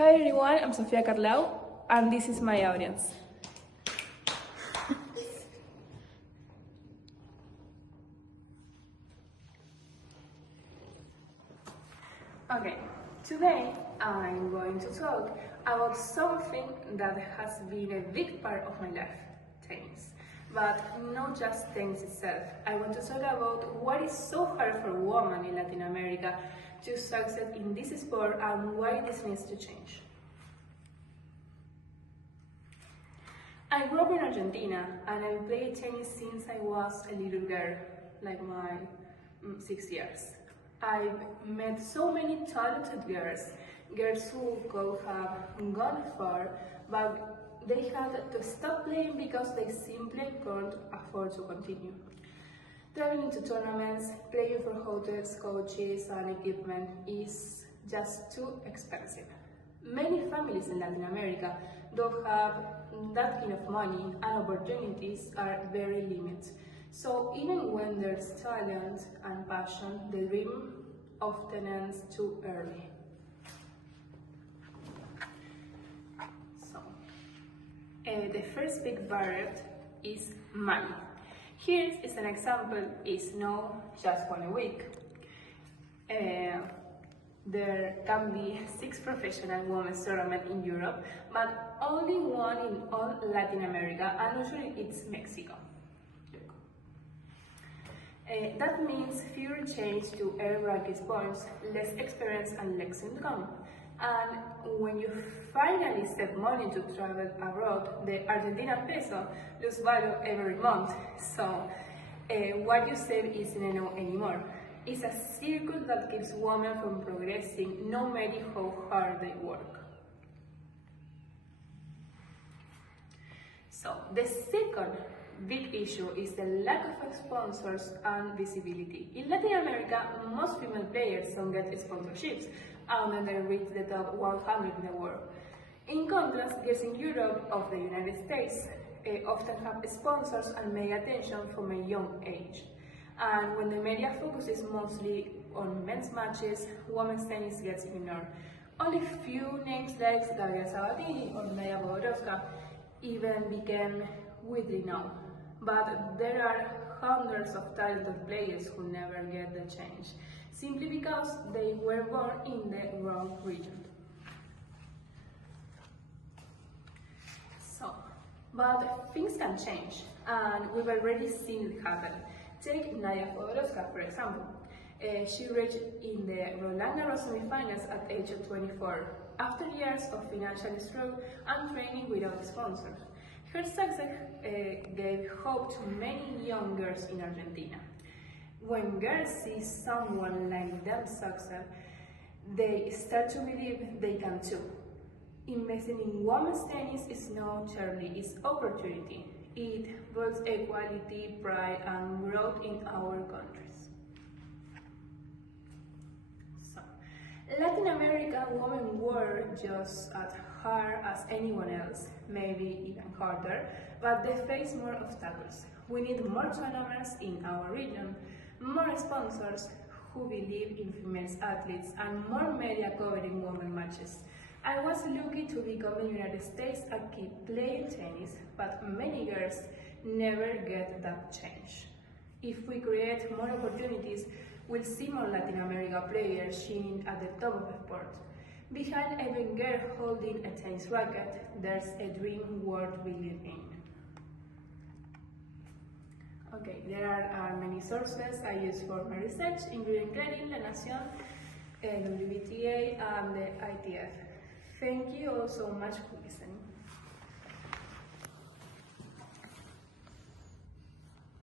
Hi everyone, I'm Sofia Carlau, and this is my audience. Okay, today I'm going to talk about something that has been a big part of my life, tennis. But not just tennis itself. I want to talk about what is so hard for women in Latin America to succeed in this sport and why this needs to change. I grew up in Argentina and I played tennis since I was a little girl, like my 6 years. I've met so many talented girls who could have gone far, but they had to stop playing because they simply couldn't afford to continue. Traveling to tournaments, playing for hotels, coaches, and equipment is just too expensive. Many families in Latin America don't have that kind of money and opportunities are very limited. So even when there's talent and passion, the dream often ends too early. The first big barrier is money. Here is an example, it's not just 1 week. There can be 6 professional women's tournaments in Europe, but only 1 in all Latin America, and usually it's Mexico. That means fewer change to earn ranked points, less experience and less income. And when you finally save money to travel abroad, the Argentine peso loses value every month. So what you save isn't enough anymore. It's a circle that keeps women from progressing no matter how hard they work. So the second big issue is the lack of sponsors and visibility. In Latin America, most female players don't get sponsorships and they reach the top 100 in the world. In contrast, girls in Europe or the United States often have sponsors and make attention from a young age. And when the media focuses mostly on men's matches, women's tennis gets ignored. Only few names like Gabriela Sabatini or Naya Podoroska even became widely known. But there are hundreds of talented players who never get the chance, simply because they were born in the wrong region. But things can change, and we've already seen it happen. Take Naya Podoroska, for example. She reached in the Roland Garros semifinals at age of 24, after years of financial struggle and training without sponsors. Her success gave hope to many young girls in Argentina. When girls see someone like them succeed, they start to believe they can too. Investing in women's tennis is not charity, it's opportunity. It builds equality, pride, and growth in our countries. So, Latin America women work just as hard as anyone else, maybe even harder, but they face more obstacles. We need more tournaments in our region, more sponsors who believe in female athletes, and more media covering women matches. I was lucky to become in the United States and keep playing tennis, but many girls never get that chance. If we create more opportunities, we'll see more Latin America players shining at the top of the sport. Behind every girl holding a tennis racket, there's a dream worth believing in. Okay, there are many sources I use for my research, including Clarín, La Nación, WTA, and the ITF. Thank you all so much for listening.